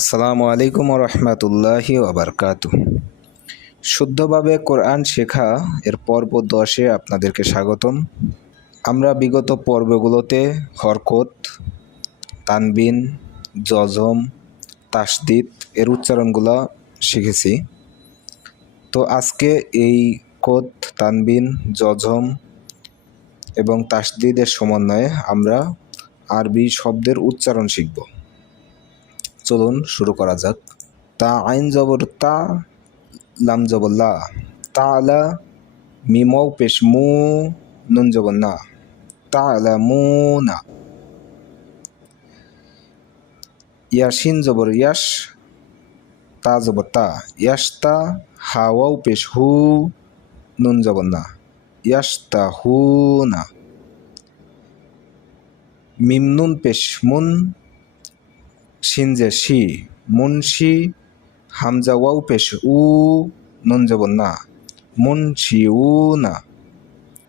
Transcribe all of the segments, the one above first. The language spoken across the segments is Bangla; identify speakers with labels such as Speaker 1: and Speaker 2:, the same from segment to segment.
Speaker 1: আসসালামু আলাইকুম রহমতুল্লাহি ওবরকাত। শুদ্ধভাবে কোরআন শেখা এর পর্ব দশে আপনাদেরকে স্বাগতম। আমরা বিগত পর্বগুলোতে হরকত, তানবিন জজম তাসদিদ এর উচ্চারণগুলো শিখেছি। তো আজকে এই কোত, তানবিন জজম এবং তাসদিদের সমন্বয়ে আমরা আরবি শব্দের উচ্চারণ শিখব। চলুন শুরু করা যাক। তা আইন জবর তা, লাম জবর লা। তা আলা মিমৌ পেশ মু, নুন জবর না। তা আলা মু না। ইয়াসিন জবর ইয়াস, তা জবর তা। ইয়াস তা হাওয়াও পেশ হু, নুন জবর না। ইয়াস তা হু না। মিমনুন পেশ মুন শিনজে শি মুনশি হামজা ওয়াও পেশ উ নুন জবর না মুনশি উ না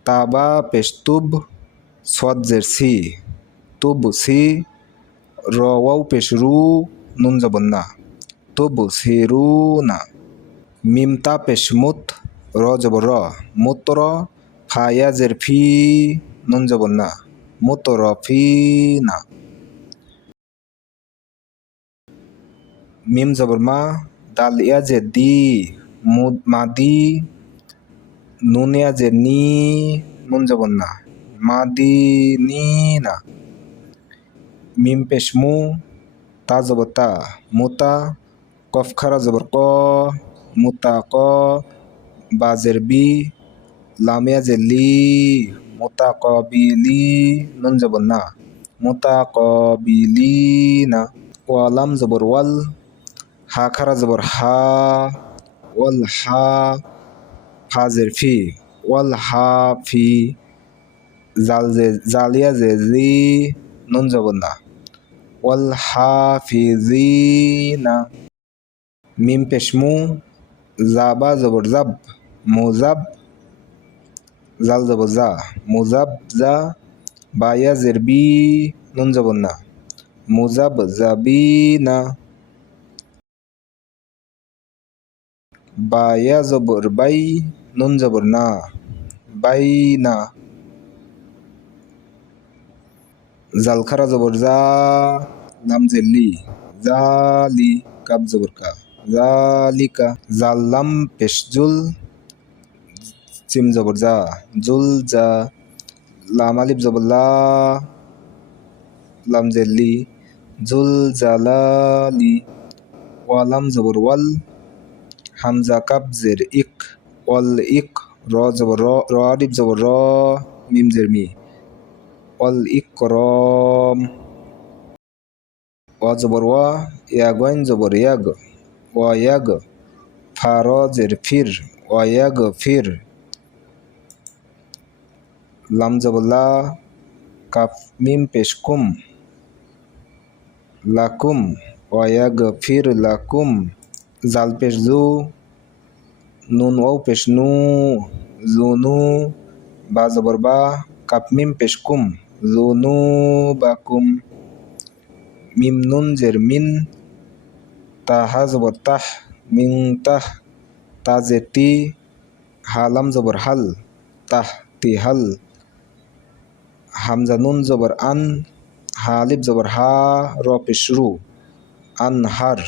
Speaker 1: তাবা পেশ তুব সজ্জের সি তুব সি র ওয়াও পেশ রু নুন জবর না তুব সি রু না মিম তা পেশ মুত র জবর র মুত র ফায়াজের ফি নুন জবর না মুত র ফি না মিম জবর মা, দাল ইয়াজে দি, মুদ নুন ইয়াজে নি, নুন জবর না মাদি নি না। মিম পেশ মু, তা জবর তা মুতা কফ খারা জবর ক মুতা ক বাজের বি লামিয়া যে লি মুতা ক বি লি, নুন জবর না মুতা ক বি না ওয়ালাম জবর ওয়াল হা খারা জবর হা, ওয়াল হা, ফাজের ফি, ওয়াল হা ফি, জাল যে, জালিয়া যে জি, নুন জবর না। ওয়াল হা ফি জি না। মিম পেশমু জাবা জবর জাব মুজাব জাল জবর জা মুজাব জা, বায়া জের বি, নুন জবর না। মুজাব জাবি না। বায়া জবর বাই নুন জবর না বাই না জালখারা জবর জা লাম জেলি জালি কাব জবর কা জালিকা জাল্লাম পেশজুল চিম জবর জা জুল জা লাম জবর লাম জেলি জুল জালালি ওয়ালাম জবর ওয়াল হামজা কাব জের ইক ওয়াল ইক র জবর র র আলিফ জবর র মিম জের মি ওয়াল ইক রম ওয়া জবর ওয়া ইয়াগ ওয়াইন জবর ইয়াগ ওয়া ইয়াগ ফা র জের ফির ওয়া ইয়াগ ফির লাম জবর লা কাফ মিম পেশ কুম লাকুম ওয়া ইয়াগ ফির লাকুম জাল পেশ জু নুন ওয়াও পেশ নু জুনু বা জবর বা কাপ মিম পেশ কুম জুনু বাকুম মিম নুন জের মিন তাহা জবর তাহ মিন তাহ তা জের তি হালাম জবর হাল তাহ তি হাল হামজা নুন জবর আন হালিব জবর হা র পেশ রু আন হার